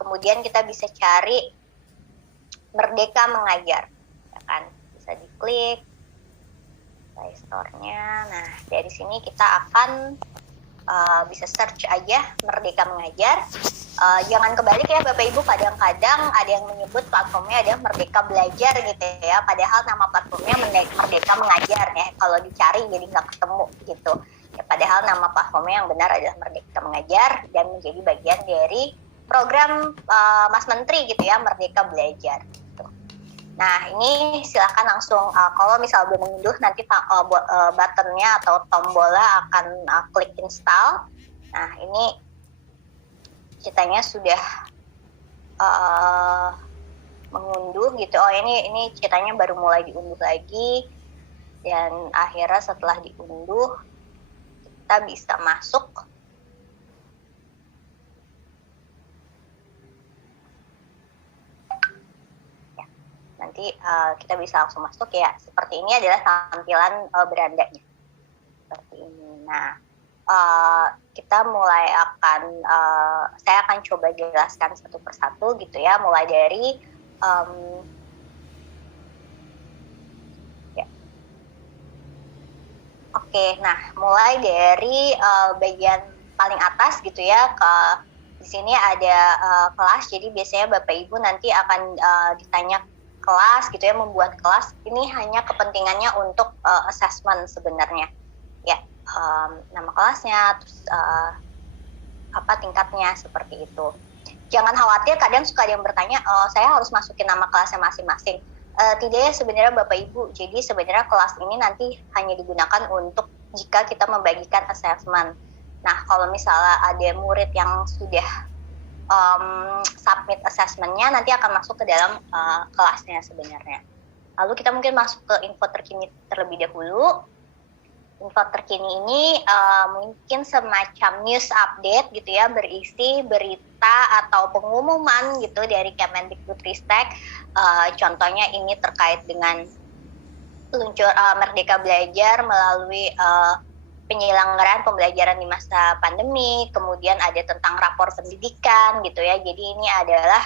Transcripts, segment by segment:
kemudian kita bisa cari Merdeka Mengajar, ya kan? Bisa diklik Play Store-nya. Nah, dari sini kita akan bisa search aja Merdeka Mengajar. Jangan kebalik ya Bapak Ibu, kadang-kadang ada yang menyebut platformnya ada Merdeka Belajar gitu ya, padahal nama platformnya Merdeka Mengajar ya, kalau dicari jadi nggak ketemu gitu ya, padahal nama platformnya yang benar adalah Merdeka Mengajar dan menjadi bagian dari program Mas Menteri gitu ya, Merdeka Belajar gitu. Nah ini silahkan langsung kalau misal belum mengunduh nanti buttonnya atau tombolnya akan klik install. Nah ini ceritanya sudah mengunduh gitu. Oh ini ceritanya baru mulai diunduh lagi, dan akhirnya setelah diunduh kita bisa masuk. Ya, nanti kita bisa langsung masuk ya. Seperti ini adalah tampilan berandanya. Seperti ini. Nah kita mulai saya akan coba jelaskan satu persatu gitu ya, mulai dari nah mulai dari bagian paling atas gitu ya, di sini ada kelas. Jadi biasanya Bapak Ibu nanti akan ditanya kelas gitu ya, membuat kelas ini hanya kepentingannya untuk assessment sebenarnya ya. Nama kelasnya, terus tingkatnya seperti itu. Jangan khawatir, kadang suka ada yang bertanya, saya harus masukin nama kelasnya masing-masing. Tidak ya sebenarnya Bapak Ibu, jadi sebenarnya kelas ini nanti hanya digunakan untuk jika kita membagikan assessment. Nah kalau misalnya ada murid yang sudah submit assessmentnya, nanti akan masuk ke dalam kelasnya sebenarnya. Lalu kita mungkin masuk ke info terkini terlebih dahulu. Info terkini ini mungkin semacam news update gitu ya, berisi berita atau pengumuman gitu dari Kemendikbudristek. Contohnya ini terkait dengan Merdeka Belajar melalui penyelenggaraan pembelajaran di masa pandemi, kemudian ada tentang rapor pendidikan gitu ya. Jadi ini adalah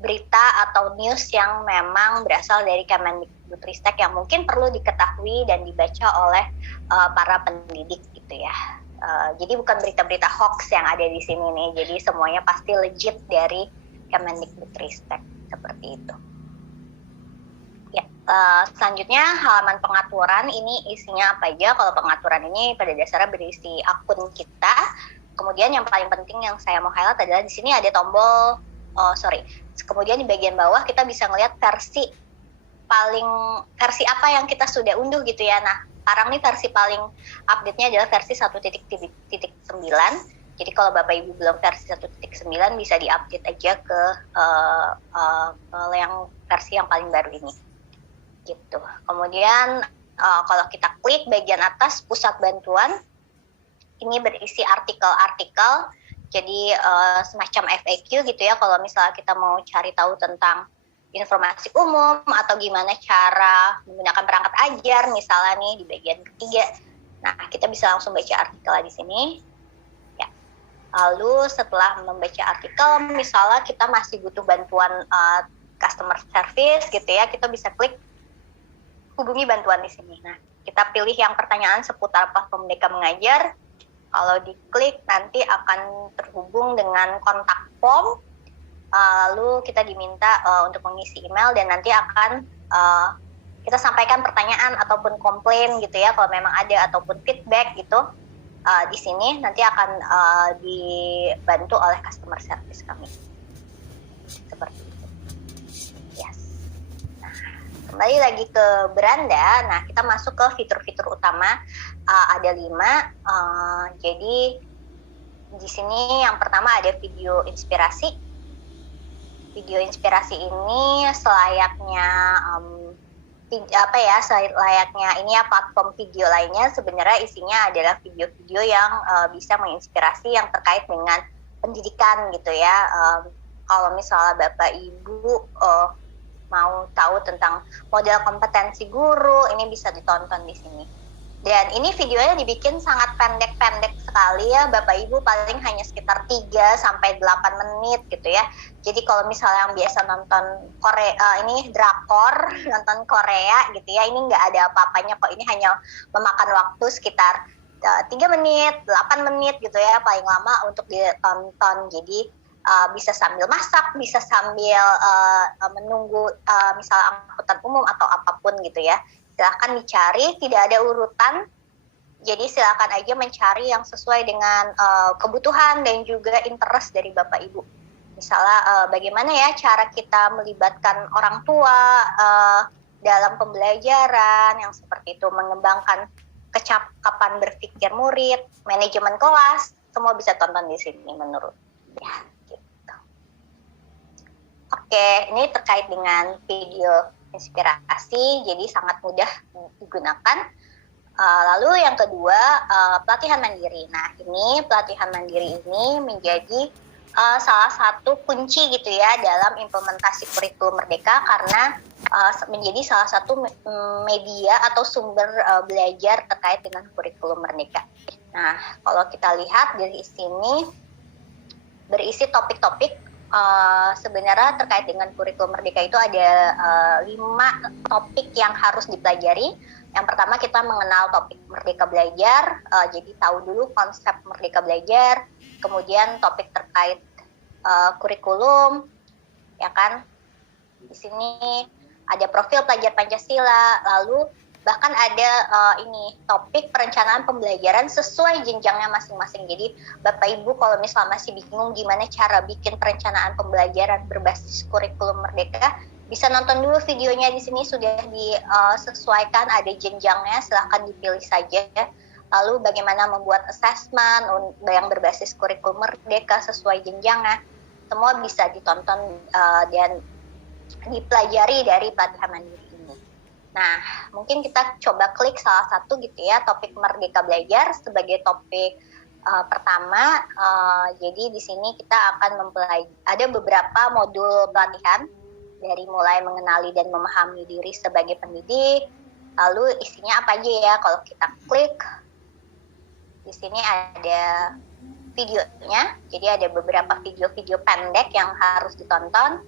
berita atau news yang memang berasal dari Kemendikbudristek yang mungkin perlu diketahui dan dibaca oleh para pendidik gitu ya. Jadi bukan berita-berita hoax yang ada di sini nih. Jadi semuanya pasti legit dari Kemendikbudristek seperti itu. Ya, selanjutnya halaman pengaturan, ini isinya apa aja? Kalau pengaturan ini pada dasarnya berisi akun kita. Kemudian yang paling penting yang saya mau highlight adalah di sini ada tombol kemudian di bagian bawah kita bisa ngelihat versi apa yang kita sudah unduh gitu ya. Nah, sekarang nih versi paling update-nya adalah versi 1.9. Jadi kalau Bapak Ibu belum versi 1.9 bisa di-update aja ke yang versi yang paling baru ini. Gitu. Kemudian kalau kita klik bagian atas pusat bantuan, ini berisi artikel-artikel. Jadi semacam FAQ gitu ya, kalau misalnya kita mau cari tahu tentang informasi umum atau gimana cara menggunakan perangkat ajar misalnya nih di bagian ketiga. Nah, kita bisa langsung baca artikelnya di sini. Ya. Lalu setelah membaca artikel, misalnya kita masih butuh bantuan customer service gitu ya, kita bisa klik hubungi bantuan di sini. Nah, kita pilih yang pertanyaan seputar platform Merdeka Mengajar. Kalau diklik nanti akan terhubung dengan kontak form, lalu kita diminta untuk mengisi email dan nanti akan kita sampaikan pertanyaan ataupun komplain gitu ya, kalau memang ada, ataupun feedback gitu. Di sini nanti akan dibantu oleh customer service kami. Seperti itu. Yes. Nah, kembali lagi ke beranda. Nah, kita masuk ke fitur-fitur utama. Ada 5. Jadi di sini yang pertama ada video inspirasi. Video inspirasi ini selayaknya selayaknya ini ya platform video lainnya, sebenarnya isinya adalah video-video yang bisa menginspirasi yang terkait dengan pendidikan gitu ya. Kalau misalnya Bapak Ibu mau tahu tentang model kompetensi guru, ini bisa ditonton di sini. Dan ini videonya dibikin sangat pendek-pendek sekali ya, Bapak Ibu, paling hanya sekitar 3-8 menit gitu ya. Jadi kalau misalnya yang biasa nonton Korea, ini drakor, nonton Korea gitu ya, ini nggak ada apa-apanya kok. Ini hanya memakan waktu sekitar 3 menit, 8 menit gitu ya, paling lama untuk ditonton. Jadi bisa sambil masak, bisa sambil menunggu misalnya angkutan umum atau apapun gitu ya. Silahkan dicari, tidak ada urutan, jadi silakan aja mencari yang sesuai dengan kebutuhan dan juga interest dari Bapak Ibu. Misalnya bagaimana ya cara kita melibatkan orang tua dalam pembelajaran yang seperti itu, mengembangkan kecakapan berpikir murid, manajemen kelas, semua bisa tonton di sini menurut ya. Gitu. Oke, ini terkait dengan video inspirasi, jadi sangat mudah digunakan. Lalu yang kedua, pelatihan mandiri. Nah, ini pelatihan mandiri ini menjadi salah satu kunci gitu ya dalam implementasi kurikulum Merdeka, karena menjadi salah satu media atau sumber belajar terkait dengan kurikulum Merdeka. Nah, kalau kita lihat dari sini berisi topik-topik. Sebenarnya terkait dengan kurikulum Merdeka itu ada 5 topik yang harus dipelajari. Yang pertama kita mengenal topik Merdeka Belajar, jadi tahu dulu konsep Merdeka Belajar. Kemudian topik terkait kurikulum, ya kan? Di sini ada profil pelajar Pancasila, lalu bahkan ada ini topik perencanaan pembelajaran sesuai jenjangnya masing-masing. Jadi Bapak Ibu kalau misalnya masih bingung gimana cara bikin perencanaan pembelajaran berbasis kurikulum Merdeka, bisa nonton dulu videonya, di sini sudah disesuaikan, ada jenjangnya, silahkan dipilih saja. Lalu bagaimana membuat assessment yang berbasis kurikulum Merdeka sesuai jenjangnya, semua bisa ditonton dan dipelajari dari pelatihan mandiri. Nah, mungkin kita coba klik salah satu gitu ya, topik Merdeka Belajar sebagai topik pertama. Jadi di sini kita akan mempelajari, ada beberapa modul pelatihan, dari mulai mengenali dan memahami diri sebagai pendidik. Lalu isinya apa aja ya? Kalau kita klik, di sini ada videonya. Jadi ada beberapa video-video pendek yang harus ditonton.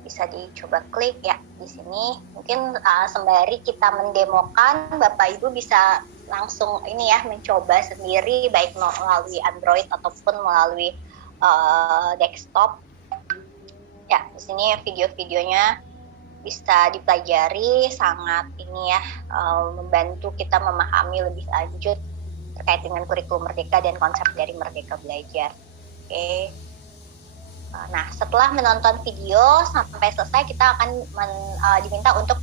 Bisa dicoba klik ya di sini. Mungkin sembari kita mendemokan, Bapak Ibu bisa langsung ini ya mencoba sendiri, baik melalui Android ataupun melalui desktop. Ya, di sini video-videonya bisa dipelajari, sangat ini ya membantu kita memahami lebih lanjut terkait dengan kurikulum Merdeka dan konsep dari Merdeka Belajar. Oke. Nah, setelah menonton video sampai selesai, kita akan diminta untuk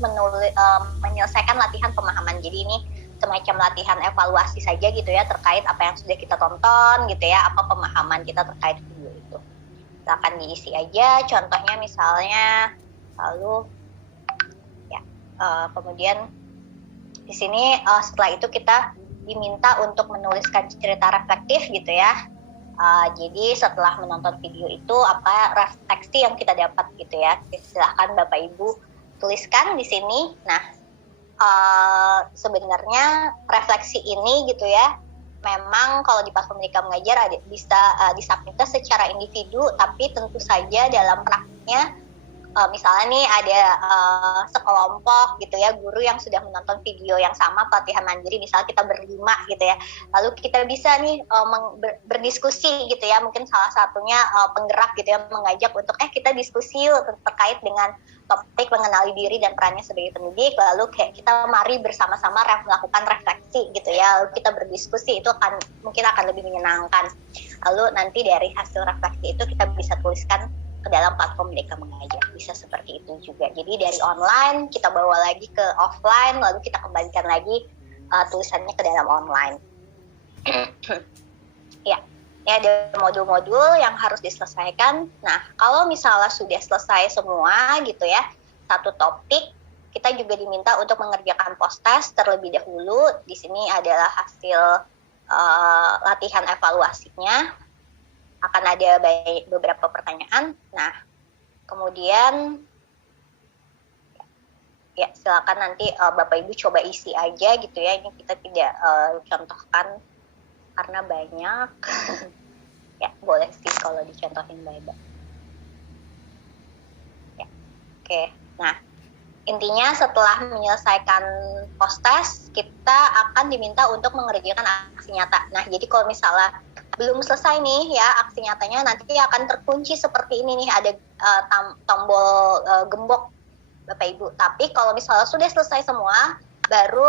menyelesaikan latihan pemahaman. Jadi ini semacam latihan evaluasi saja gitu ya, terkait apa yang sudah kita tonton gitu ya, apa pemahaman kita terkait video itu. Silakan diisi aja, contohnya misalnya, lalu ya kemudian di sini setelah itu kita diminta untuk menuliskan cerita reflektif gitu ya. Jadi setelah menonton video itu apa refleksi yang kita dapat gitu ya, silahkan Bapak Ibu tuliskan di sini. Nah, sebenarnya refleksi ini gitu ya, memang kalau di Platform Merdeka Mengajar bisa disubmitkan secara individu, tapi tentu saja dalam praktiknya misalnya nih ada sekelompok gitu ya, guru yang sudah menonton video yang sama pelatihan mandiri, misalnya kita berlima gitu ya, lalu kita bisa nih berdiskusi gitu ya, mungkin salah satunya penggerak gitu ya, mengajak untuk kita diskusi yuk terkait dengan topik mengenali diri dan perannya sebagai pendidik, lalu kayak kita mari bersama-sama melakukan refleksi gitu ya, lalu kita berdiskusi, itu mungkin akan lebih menyenangkan. Lalu nanti dari hasil refleksi itu kita bisa tuliskan ke dalam Platform Merdeka Mengajar, bisa seperti itu juga. Jadi dari online kita bawa lagi ke offline, lalu kita kembalikan lagi tulisannya ke dalam online. Ya, ini ada modul-modul yang harus diselesaikan. Nah, kalau misalnya sudah selesai semua gitu ya, satu topik, kita juga diminta untuk mengerjakan post-test terlebih dahulu. Di sini adalah hasil latihan evaluasinya. Akan ada beberapa pertanyaan. Nah, kemudian Ya, silakan nanti Bapak Ibu coba isi aja gitu ya. Ini kita tidak contohkan karena banyak. Ya, boleh sih kalau dicontohin Bapak. Ya, oke. Nah, intinya setelah menyelesaikan post-test, kita akan diminta untuk mengerjakan aksi nyata. Nah, jadi kalau misalnya belum selesai nih ya aksi nyatanya, nanti akan terkunci seperti ini nih, ada tombol gembok Bapak Ibu. Tapi kalau misalnya sudah selesai semua, baru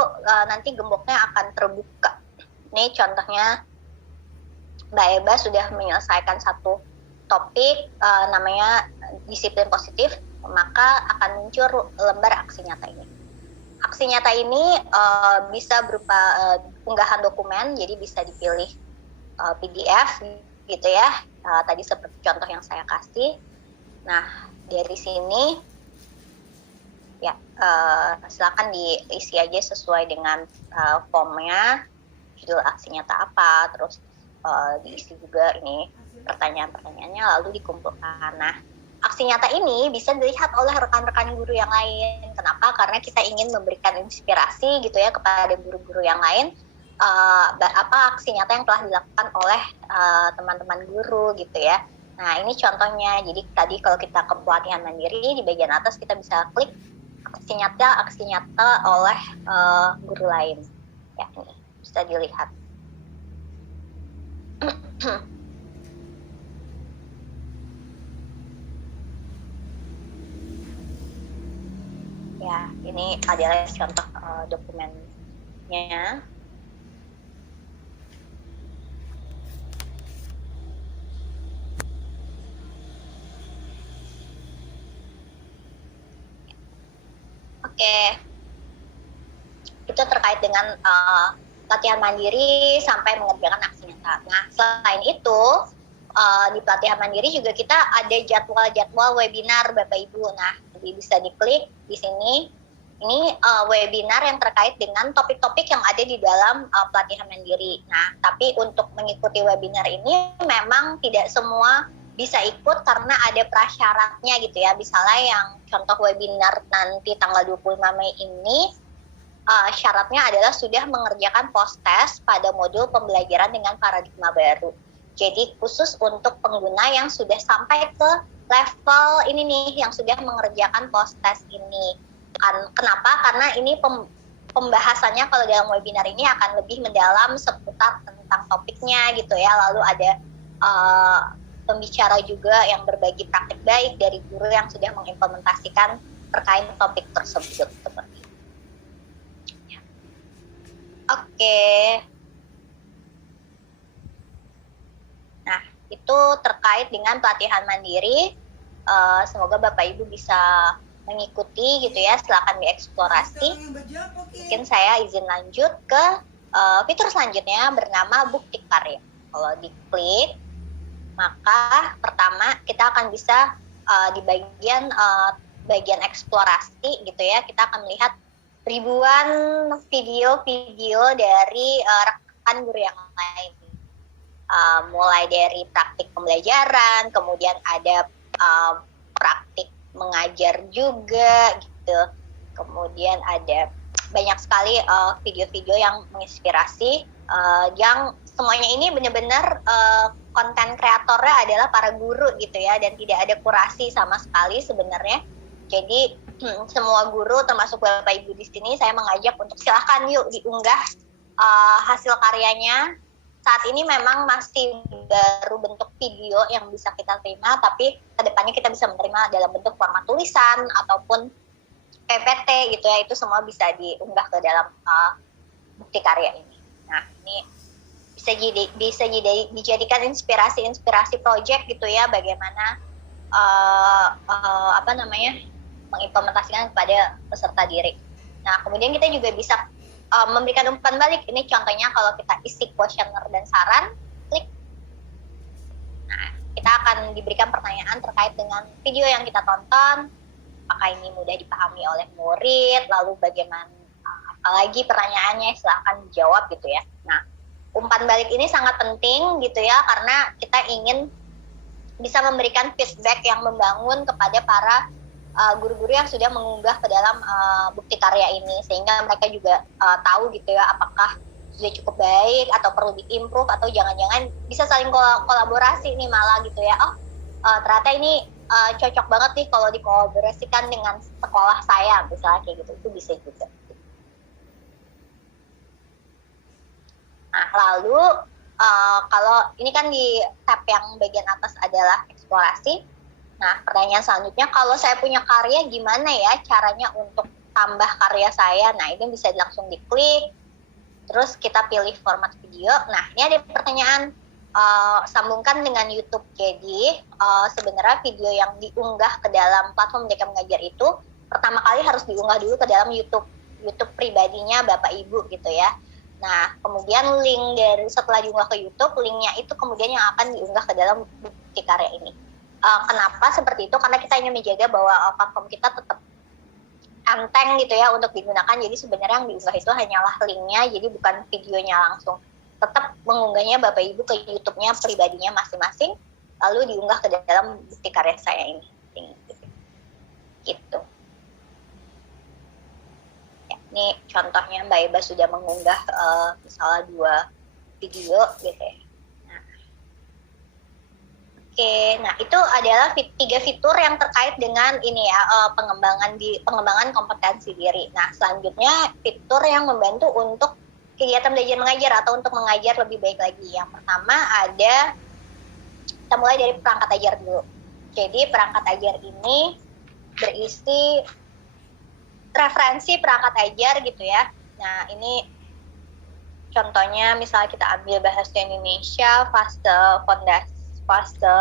nanti gemboknya akan terbuka. Ini contohnya Mbak Eba sudah menyelesaikan satu topik namanya disiplin positif, maka akan muncul lembar aksi nyata ini. Aksi nyata ini bisa berupa unggahan dokumen, jadi bisa dipilih PDF gitu ya, tadi seperti contoh yang saya kasih. Nah, dari sini ya silakan diisi aja sesuai dengan formnya, judul aksi nyata apa, terus diisi juga ini pertanyaan-pertanyaannya, lalu dikumpulkan. Nah, aksi nyata ini bisa dilihat oleh rekan-rekan guru yang lain. Kenapa? Karena kita ingin memberikan inspirasi gitu ya kepada guru-guru yang lain, apa aksi nyata yang telah dilakukan oleh teman-teman guru gitu ya. Nah, ini contohnya. Jadi tadi kalau kita ke pelatihan mandiri, di bagian atas kita bisa klik aksi nyata oleh guru lain. Ya, ini bisa dilihat. Ya, ini adalah contoh dokumennya. Oke, itu terkait dengan latihan mandiri sampai mengerjakan aksi nyata. Nah, selain itu di pelatihan mandiri juga kita ada jadwal webinar Bapak Ibu. Nah, jadi bisa diklik di sini. Ini webinar yang terkait dengan topik-topik yang ada di dalam pelatihan mandiri. Nah, tapi untuk mengikuti webinar ini memang tidak semua bisa ikut karena ada prasyaratnya gitu ya. Misalnya yang contoh webinar nanti tanggal 25 Mei ini, syaratnya adalah sudah mengerjakan post-test pada modul pembelajaran dengan paradigma baru. Jadi khusus untuk pengguna yang sudah sampai ke level ini nih, yang sudah mengerjakan post-test ini. Kenapa? Karena ini pembahasannya kalau dalam webinar ini akan lebih mendalam seputar tentang topiknya gitu ya. Lalu ada pembicara juga yang berbagi praktik baik dari guru yang sudah mengimplementasikan terkait topik tersebut. Seperti itu. Ya. Oke. Nah, itu terkait dengan pelatihan mandiri. Semoga Bapak Ibu bisa mengikuti gitu ya, silakan dieksplorasi. Mungkin saya izin lanjut ke fitur selanjutnya bernama bukti karya. Kalau diklik, maka pertama kita akan bisa di bagian eksplorasi gitu ya, kita akan melihat ribuan video-video dari rekan guru yang lain. Mulai dari praktik pembelajaran, kemudian ada praktik mengajar juga gitu. Kemudian ada banyak sekali video-video yang menginspirasi, yang semuanya ini benar-benar konten kreatornya adalah para guru gitu ya, dan tidak ada kurasi sama sekali sebenarnya. Jadi semua guru termasuk Bapak Ibu di sini saya mengajak untuk silahkan yuk diunggah hasil karyanya. Saat ini memang masih baru bentuk video yang bisa kita terima, tapi kedepannya kita bisa menerima dalam bentuk format tulisan ataupun PPT gitu ya, itu semua bisa diunggah ke dalam bukti karya ini. Nah, ini bisa dijadikan inspirasi project gitu ya, bagaimana mengimplementasikan kepada peserta diri. Nah, kemudian kita juga bisa memberikan umpan balik. Ini contohnya kalau kita isi kuesioner dan saran, klik. Nah, kita akan diberikan pertanyaan terkait dengan video yang kita tonton. Apakah ini mudah dipahami oleh murid? Lalu bagaimana, apalagi pertanyaannya, silahkan dijawab gitu ya. Nah, umpan balik ini sangat penting gitu ya, karena kita ingin bisa memberikan feedback yang membangun kepada para guru-guru yang sudah mengunggah ke dalam bukti karya ini, sehingga mereka juga tahu gitu ya apakah sudah cukup baik atau perlu diimprove, atau jangan-jangan bisa saling kolaborasi nih malah gitu ya. Ternyata ini cocok banget nih kalau dikolaborasikan dengan sekolah saya misalnya kayak gitu, itu bisa juga. Nah lalu kalau ini kan di tab yang bagian atas adalah eksplorasi. Nah, pertanyaan selanjutnya, kalau saya punya karya, gimana ya caranya untuk tambah karya saya? Nah, ini bisa langsung diklik, terus kita pilih format video. Nah, ini ada pertanyaan, sambungkan dengan YouTube. Jadi, sebenarnya video yang diunggah ke dalam platform Merdeka Mengajar itu, pertama kali harus diunggah dulu ke dalam YouTube pribadinya Bapak Ibu gitu ya. Nah, kemudian link dari setelah diunggah ke YouTube, linknya itu kemudian yang akan diunggah ke dalam bukti karya ini. Kenapa seperti itu? Karena kita ingin menjaga bahwa platform kita tetap enteng gitu ya untuk digunakan. Jadi sebenarnya yang diunggah itu hanyalah linknya, jadi bukan videonya langsung. Tetap mengunggahnya Bapak Ibu ke YouTube-nya pribadinya masing-masing, lalu diunggah ke dalam bukti karya saya ini. Gitu. Ya, ini contohnya Mbak Eba sudah mengunggah misalnya 2 video gitu ya. Oke, nah itu adalah 3 fitur yang terkait dengan ini ya, pengembangan kompetensi diri. Nah, selanjutnya fitur yang membantu untuk kegiatan belajar mengajar atau untuk mengajar lebih baik lagi. Yang pertama ada, kita mulai dari perangkat ajar dulu. Jadi perangkat ajar ini berisi referensi perangkat ajar gitu ya. Nah, ini contohnya misalnya kita ambil bahasa Indonesia fase fondasi, fase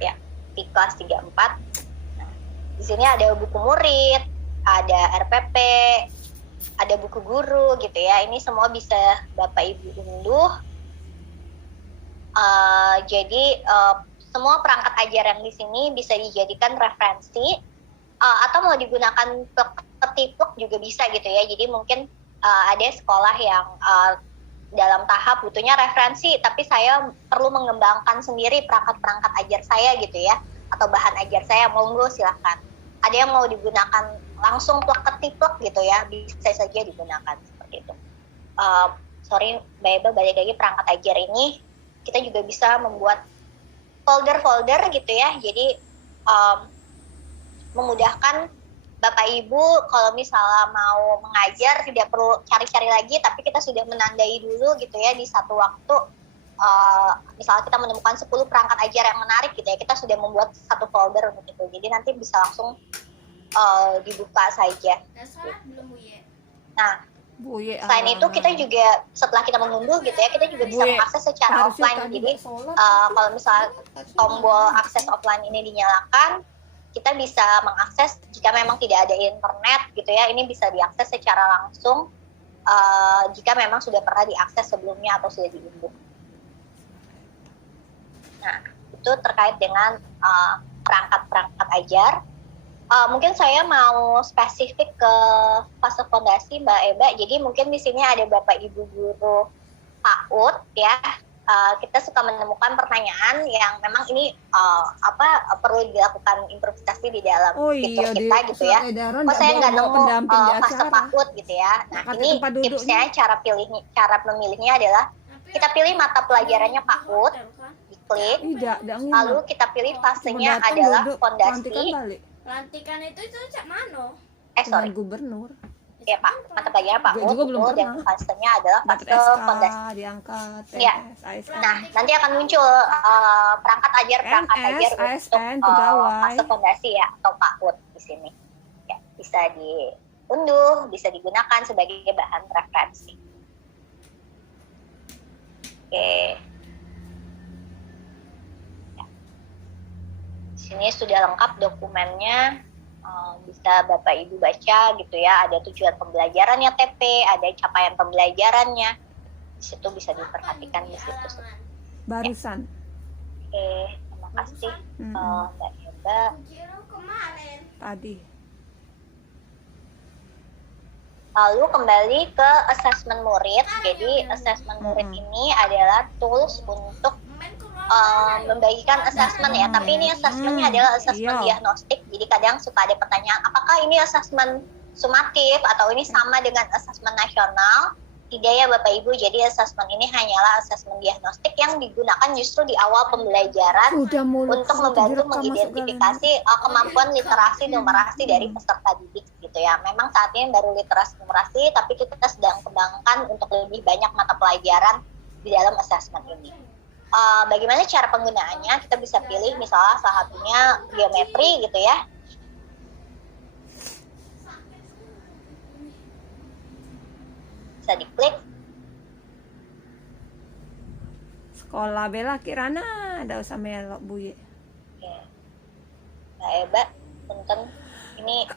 ya di kelas 3-4. Nah, di sini ada buku murid, ada RPP, ada buku guru gitu ya. Ini semua bisa Bapak Ibu unduh. Jadi semua perangkat ajar yang di sini bisa dijadikan referensi, atau mau digunakan petipluk juga bisa gitu ya. Jadi mungkin ada sekolah yang dalam tahap butuhnya referensi, tapi saya perlu mengembangkan sendiri perangkat-perangkat ajar saya gitu ya, atau bahan ajar saya, monggo silahkan. Ada yang mau digunakan langsung plek-ketiplek gitu ya, bisa saja digunakan seperti itu. Sorry Mbak Eba, balik lagi perangkat ajar ini, kita juga bisa membuat folder-folder gitu ya, jadi memudahkan Bapak Ibu kalau misalnya mau mengajar tidak perlu cari-cari lagi, tapi kita sudah menandai dulu gitu ya di satu waktu. Misalnya kita menemukan 10 perangkat ajar yang menarik gitu ya, kita sudah membuat satu folder untuk itu. Jadi nanti bisa langsung dibuka saja. Nah, selain itu kita juga setelah kita mengunduh gitu ya, kita juga bisa mengakses secara offline. Jadi kalau misalnya tombol akses offline ini dinyalakan, kita bisa mengakses jika memang tidak ada internet gitu ya, ini bisa diakses secara langsung jika memang sudah pernah diakses sebelumnya atau sudah diunduh. Nah, itu terkait dengan perangkat-perangkat ajar. Mungkin saya mau spesifik ke fase fondasi Mbak Eba, jadi mungkin di sini ada Bapak Ibu guru PAUD ya. Kita suka menemukan pertanyaan yang memang ini perlu dilakukan improvisasi di dalam fitur kita gitu ya. Kok saya nggak nemu fase PAUD gitu ya. Nah, ini tipsnya cara memilihnya adalah kita pilih mata pelajarannya PAUD, diklik, lalu kita pilih fasenya adalah fondasi. Pelantikan itu cak mano? Sorry. Gubernur. Ya Pak, mata pelajaran Pak U, dan fasenya adalah fase fondasi. Diangkat, ya. Nah, nanti akan muncul perangkat ajar untuk fase fondasi ya, atau PAUD di sini. Ya, bisa diunduh, bisa digunakan sebagai bahan referensi. Oke. Ya. Di sini sudah lengkap dokumennya. Bisa Bapak Ibu baca gitu ya, ada tujuan pembelajarannya TP, ada capaian pembelajarannya, di situ bisa diperhatikan di situ. Barusan. Oke, terima kasih Mbak Eba. Tadi. Lalu kembali ke assessment murid. Jadi assessment murid ini adalah tools untuk membagikan assessment ya, tapi ini assessmentnya adalah assessment iya. diagnostik. Jadi kadang suka ada pertanyaan, apakah ini assessment sumatif atau ini sama dengan assessment nasional? Tidak ya Bapak Ibu, jadi assessment ini hanyalah assessment diagnostik yang digunakan justru di awal pembelajaran Sudah mulut untuk saya membantu direkam masuk mengidentifikasi kemampuan literasi numerasi dari peserta didik gitu ya. Memang saat ini baru literasi numerasi, tapi kita sedang kembangkan untuk lebih banyak mata pelajaran di dalam assessment ini. Bagaimana cara penggunaannya? Kita bisa pilih misalnya salah satunya geometri gitu ya. Bisa diklik. Sekolah bela kirana ada usah melok Bu Ye. Oke. Nah, hebat, punten. Ini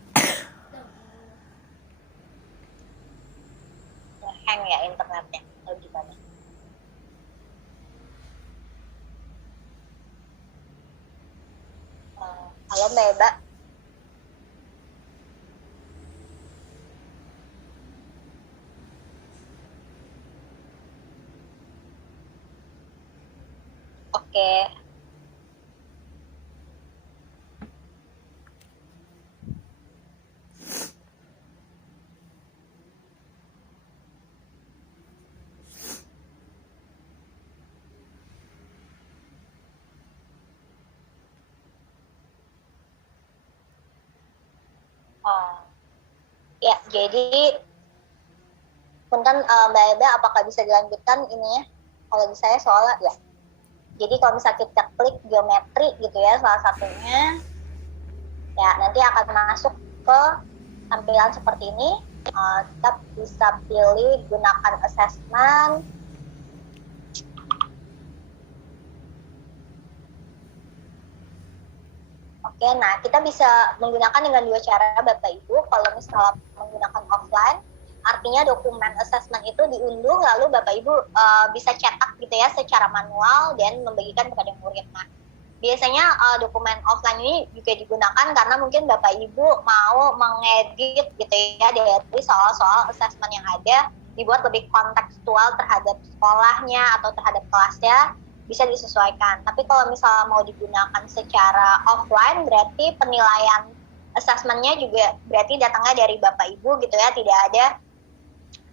hang ya internetnya. Atau gimana? Halo Mbak Eba. Oke. Ya, jadi punten Mbak Eba, apakah bisa dilanjutkan ini ya? Kalau bisa ya soalnya ya. Jadi kalau misalnya kita klik geometri gitu ya salah satunya, ya nanti akan masuk ke tampilan seperti ini. Kita bisa pilih gunakan assessment. Oke, nah kita bisa menggunakan dengan dua cara Bapak Ibu. Kalau misalnya menggunakan offline, artinya dokumen assessment itu diunduh lalu Bapak Ibu bisa cetak gitu ya secara manual dan membagikan kepada murid. Nah, biasanya dokumen offline ini juga digunakan karena mungkin Bapak Ibu mau mengedit gitu ya dari soal-soal assessment yang ada, dibuat lebih kontekstual terhadap sekolahnya atau terhadap kelasnya, bisa disesuaikan. Tapi kalau misalnya mau digunakan secara offline, berarti penilaian assessment-nya juga berarti datangnya dari Bapak Ibu gitu ya,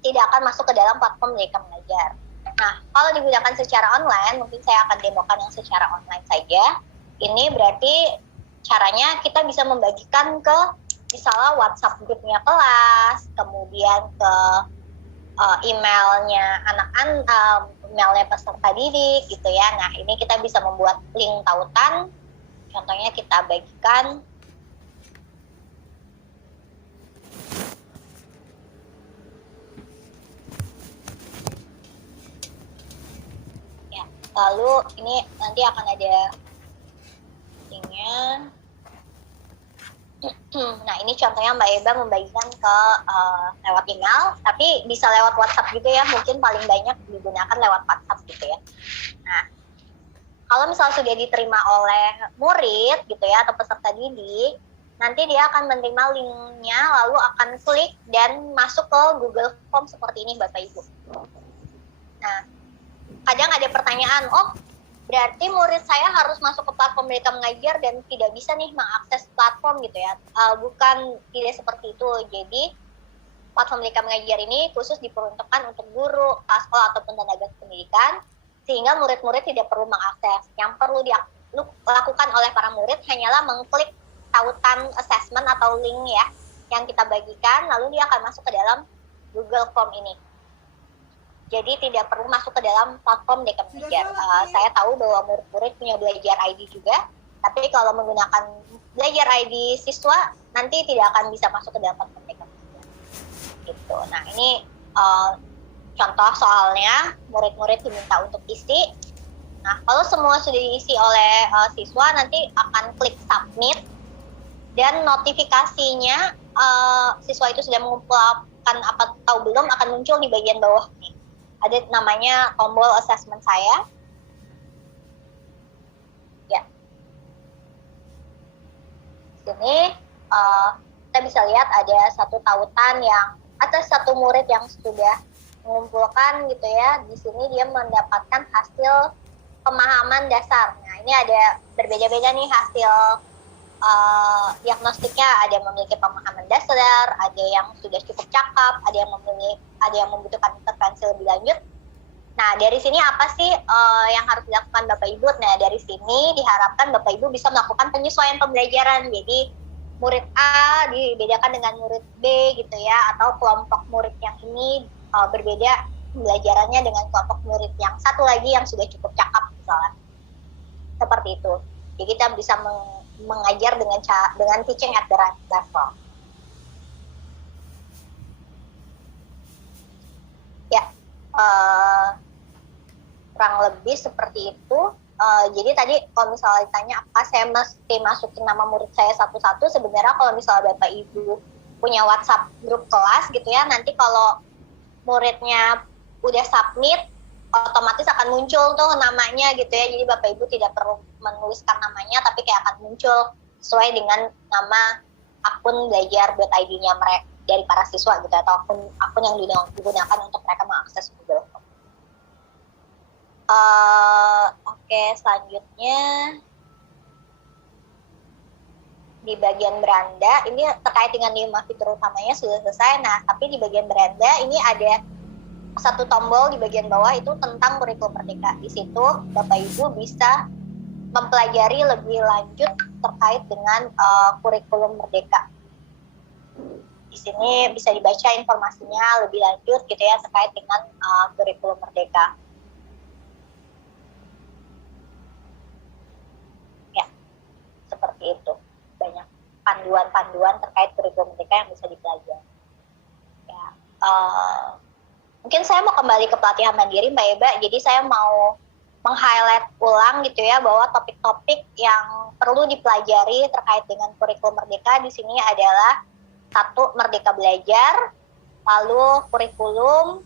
tidak akan masuk ke dalam platform Merdeka Mengajar. Nah, kalau digunakan secara online, mungkin saya akan demokan yang secara online saja. Ini berarti caranya kita bisa membagikan ke misalnya WhatsApp grupnya kelas, kemudian ke emailnya anak-anak, emailnya peserta didik gitu ya. Nah, ini kita bisa membuat link tautan. Contohnya kita bagikan. Lalu ini nanti akan ada linknya. Nah, ini contohnya Mbak Eba membagikan ke lewat email, tapi bisa lewat WhatsApp juga ya, mungkin paling banyak digunakan lewat WhatsApp gitu ya. Nah, kalau misalnya sudah diterima oleh murid gitu ya atau peserta didik, nanti dia akan menerima linknya lalu akan klik dan masuk ke Google Form seperti ini Bapak Ibu. Nah, kadang ada pertanyaan, berarti murid saya harus masuk ke platform Merdeka Mengajar dan tidak bisa nih mengakses platform gitu ya. Bukan, tidak seperti itu. Jadi platform Merdeka Mengajar ini khusus diperuntukkan untuk guru, kepala sekolah ataupun tenaga pendidikan, sehingga murid-murid tidak perlu mengakses. Yang perlu dilakukan oleh para murid hanyalah mengklik tautan assessment atau link ya yang kita bagikan, lalu dia akan masuk ke dalam Google Form ini. Jadi tidak perlu masuk ke dalam platform Merdeka Mengajar. Saya tahu bahwa murid-murid punya belajar ID juga, tapi kalau menggunakan belajar ID siswa nanti tidak akan bisa masuk ke dalam platform Merdeka Mengajar. Gitu. Nah, ini contoh soalnya murid-murid diminta untuk isi. Nah, kalau semua sudah diisi oleh siswa, nanti akan klik submit dan notifikasinya siswa itu sudah mengumpulkan apa atau belum akan muncul di bagian bawah nih. Ada namanya tombol assessment saya. Ya. Sini kita bisa lihat ada satu tautan yang ada satu murid yang sudah mengumpulkan gitu ya. Di sini dia mendapatkan hasil pemahaman dasar. Nah, ini ada berbeda-beda nih hasil diagnostiknya. Ada yang memiliki pemahaman dasar, ada yang sudah cukup cakap, ada yang membutuhkan intervensi lebih lanjut. Nah, dari sini apa sih yang harus dilakukan Bapak Ibu? Nah, dari sini diharapkan Bapak Ibu bisa melakukan penyesuaian pembelajaran. Jadi, murid A dibedakan dengan murid B gitu ya, atau kelompok murid yang ini berbeda pembelajarannya dengan kelompok murid yang satu lagi yang sudah cukup cakap misalnya. Seperti itu. Jadi, kita bisa mengajar dengan teaching at the right level. Ya, kurang lebih seperti itu. Jadi tadi kalau misalnya ditanya apa saya mesti masukin nama murid saya satu-satu, sebenarnya kalau misalnya Bapak Ibu punya WhatsApp grup kelas gitu ya, nanti kalau muridnya udah submit, otomatis akan muncul tuh namanya gitu ya. Jadi Bapak Ibu tidak perlu menuliskan namanya, tapi kayak akan muncul sesuai dengan nama akun belajar.id-nya mereka dari para siswa gitu, atau akun yang digunakan untuk mereka mengakses Google Form. Oke, selanjutnya di bagian beranda, ini terkait dengan 5 fitur utamanya sudah selesai. Nah, tapi di bagian beranda ini ada satu tombol di bagian bawah itu tentang kurikulum merdeka. Di situ Bapak Ibu bisa mempelajari lebih lanjut terkait dengan kurikulum merdeka. Di sini bisa dibaca informasinya lebih lanjut gitu ya terkait dengan kurikulum merdeka. Ya, seperti itu. Banyak panduan-panduan terkait kurikulum merdeka yang bisa dipelajari. Ya, mungkin saya mau kembali ke pelatihan mandiri Mbak Eba, jadi saya mau meng-highlight ulang gitu ya bahwa topik-topik yang perlu dipelajari terkait dengan kurikulum merdeka di sini adalah 1. Merdeka Belajar, lalu kurikulum,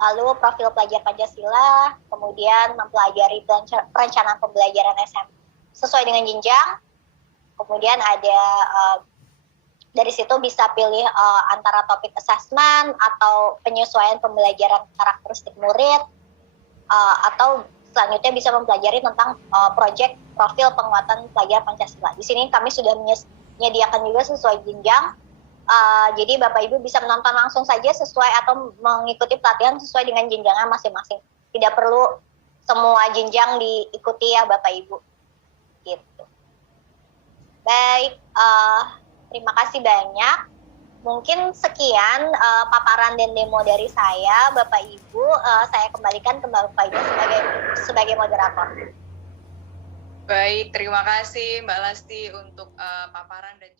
lalu profil pelajar Pancasila, kemudian mempelajari perencanaan pembelajaran SM sesuai dengan jenjang, kemudian ada dari situ bisa pilih antara topik assessment atau penyesuaian pembelajaran karakteristik murid, atau selanjutnya bisa mempelajari tentang proyek profil penguatan pelajar Pancasila. Di sini kami sudah menyediakan juga sesuai jenjang. Jadi Bapak Ibu bisa menonton langsung saja sesuai atau mengikuti pelatihan sesuai dengan jenjangnya masing-masing. Tidak perlu semua jenjang diikuti ya Bapak Ibu. Gitu. Baik, terima kasih banyak. Mungkin sekian paparan dan demo dari saya, Bapak Ibu. Saya kembalikan ke Bapak Ibu sebagai moderator. Baik, terima kasih Mbak Lasti untuk paparan dan